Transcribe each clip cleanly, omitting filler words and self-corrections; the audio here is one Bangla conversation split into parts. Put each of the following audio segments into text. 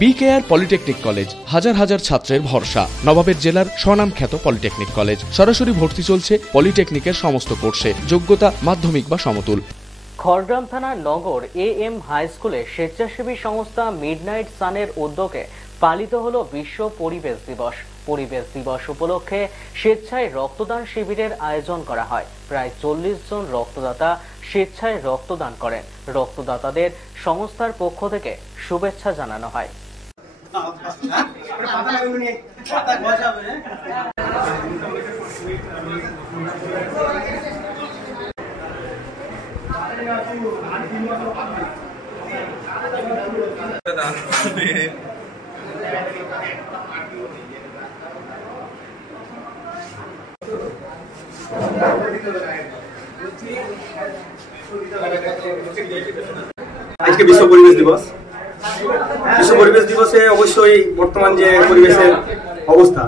বিকেআর পলিটেকনিক কলেজ হাজার হাজার ছাত্রের ভরসা। নবাবের জেলার স্বনামখ্যাত পলিটেকনিক কলেজ। সরাসরি ভর্তি চলছে পলিটেকনিকের সমস্ত কোর্সে। যোগ্যতা মাধ্যমিক বা সমতুল। খড়গ্রাম থানার নগর এএম হাই স্কুলে স্বেচ্ছাসেবী সংস্থা মিডনাইট সানের উদ্যোগে পালিত হলো বিশ্ব পরিবেশ দিবস। পরিবেশ দিবস উপলক্ষে স্বেচ্ছায় রক্তদান শিবিরের আয়োজন করা হয়। প্রায় 40 জন রক্তদাতা স্বেচ্ছায় রক্তদান করেন। রক্তদাতাদের সংস্থার পক্ষ থেকে শুভেচ্ছা জানানো হয়। আজকে বিশ্ব পরিবেশ দিবস। বিশ্ব পরিবেশ দিবসে অবশ্যই বর্তমান যে পরিবেশের অবস্থা,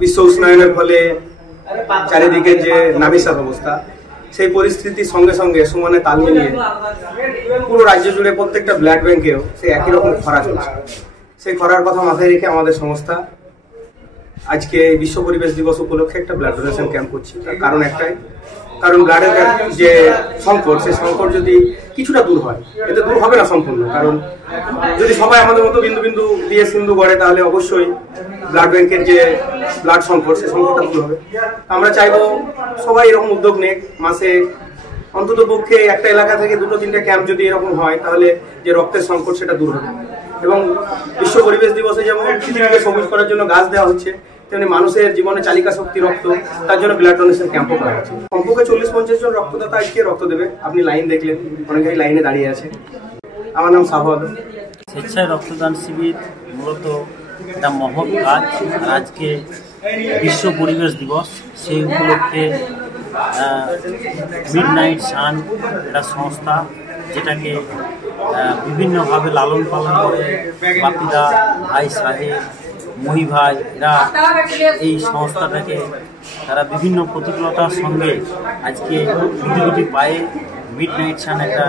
বিশ্ব উষ্ণায়নের ফলে চারিদিকে যে নাভিশ্বাস অবস্থা, সেই পরিস্থিতির সঙ্গে সঙ্গে সমানে তাল মিলিয়ে পুরো রাজ্য জুড়ে প্রত্যেকটা ব্লাড ব্যাংকেও সেই একই রকম খরা চলছে। সেই খরার কথা মাথায় রেখে আমাদের সংস্থা আজকে বিশ্ব পরিবেশ দিবস উপলক্ষে একটা ব্লাড ডোনেশন ক্যাম্প করছি। তার কারণ একটাই, কারণ ব্লাডের যে সংকট, সেই সংকট যদি কিছুটা দূর হয়, এতে দূর হবে না সম্পূর্ণ। কারণ যদি সবাই আমাদের মতো বিন্দু বিন্দু দিয়ে সিন্ধু গড়ে, তাহলে অবশ্যই ব্লাড ব্যাংকের যে ব্লাড সংকট, সেই সংকটটা দূর হবে। আমরা চাইবো সবাই এরকম উদ্যোগ নেক। মাসে অন্তত পক্ষে একটা এলাকা থেকে 2-3টে ক্যাম্প যদি এরকম হয়, তাহলে যে রক্তের সংকট সেটা দূর হবে। এবং বিশ্ব পরিবেশ দিবসে যেমন পৃথিবীকে সবুজ করার জন্য গাছ দেওয়া হচ্ছে, তেমনি মানুষের জীবনে চালিকা শক্তি রক্ত, তার জন্য ব্লাড ডোনেশন ক্যাম্পও করা হচ্ছে। কমপক্ষে 40-50 জন রক্তদাতা আজকে রক্ত দেবে। আপনি লাইন দেখলেন, অনেকেই লাইনে দাঁড়িয়ে আছে। আমার নাম সাহদ। স্বেচ্ছায় রক্তদান শিবির মূলত একটা মহৎ কাজ। আজকে বিশ্ব পরিবেশ দিবস, সেই উপলক্ষে মিডনাইট সান একটা সংস্থা, যেটাকে বিভিন্নভাবে লালন পালন করে বাপিদা, ভাই সাহেব, মহি ভাই, এরা এই সংস্থাটাকে তারা বিভিন্ন প্রতিকূলতার সঙ্গে আজকে দুটি পায়ে মিডনাইট সান একটা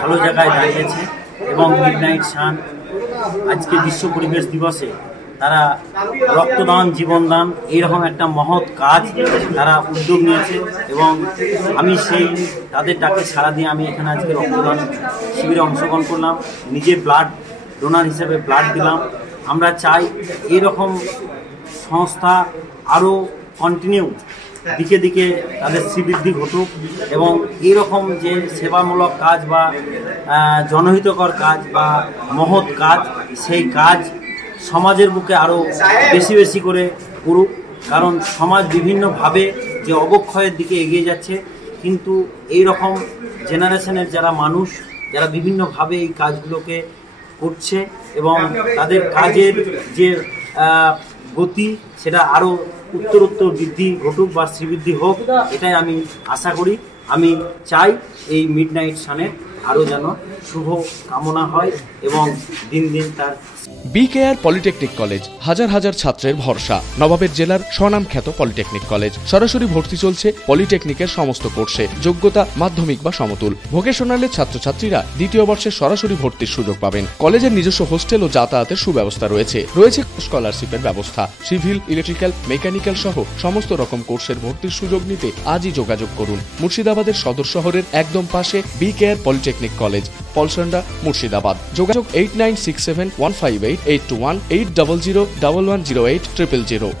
ভালো জায়গায় দাঁড়িয়েছে। এবং মিডনাইট সান আজকে বিশ্ব পরিবেশ দিবসে তারা রক্তদান, জীবনদান, এইরকম একটা মহৎ কাজ তারা উদ্যোগ নিয়েছে। এবং আমি সেই তাদের ডাকে সাড়া দিয়ে আমি এখানে আজকে রক্তদান শিবিরে অংশগ্রহণ করলাম। নিজে ব্লাড ডোনার হিসেবে ব্লাড দিলাম। আমরা চাই এরকম সংস্থা আরও কন্টিনিউ দিকে দিকে তাদের শ্রীবৃদ্ধি ঘটুক, এবং এইরকম যে সেবামূলক কাজ বা জনহিতকর কাজ বা মহৎ কাজ, সেই কাজ সমাজের বুকে আরও বেশি বেশি করে করুক। কারণ সমাজ বিভিন্নভাবে যে অবক্ষয়ের দিকে এগিয়ে যাচ্ছে, কিন্তু এই রকম জেনারেশনের যারা মানুষ, যারা বিভিন্নভাবে এই কাজগুলোকে করছে এবং তাদের কাজের যে গতি, সেটা আরও উত্তরোত্তর বৃদ্ধি ঘটুক বা শ্রীবৃদ্ধি হোক, এটাই আমি আশা করি। আমি চাই এই মিডনাইট সানের আরও যেন শুভ কামনা হয় এবং দিন দিন তার। বিকেআর পলিটেকনিক কলেজ হাজার হাজার ছাত্রের ভরসা। নবাবের জেলার স্বনামখ্যাত পলিটেকনিক কলেজ। সরাসরি ভর্তি চলছে পলিটেকনিকের সমস্ত কোর্সে। যোগ্যতা মাধ্যমিক বা সমতুল। ভোকেশনালের ছাত্রছাত্রীরা দ্বিতীয় বর্ষে সরাসরি ভর্তির সুযোগ পাবেন। কলেজের নিজস্ব হোস্টেল ও যাতায়াতের সুব্যবস্থা রয়েছে। স্কলারশিপের ব্যবস্থা। সিভিল, ইলেকট্রিক্যাল, মেকানিক্যাল সহ সমস্ত রকম কোর্সের ভর্তির সুযোগ নিতে আজই যোগাযোগ করুন। মুর্শিদাবাদের সদর শহরের একদম পাশে BKR polytechnic college, Palsanda, Murshidabad. যোগাযোগ 8967158821 8001108 000।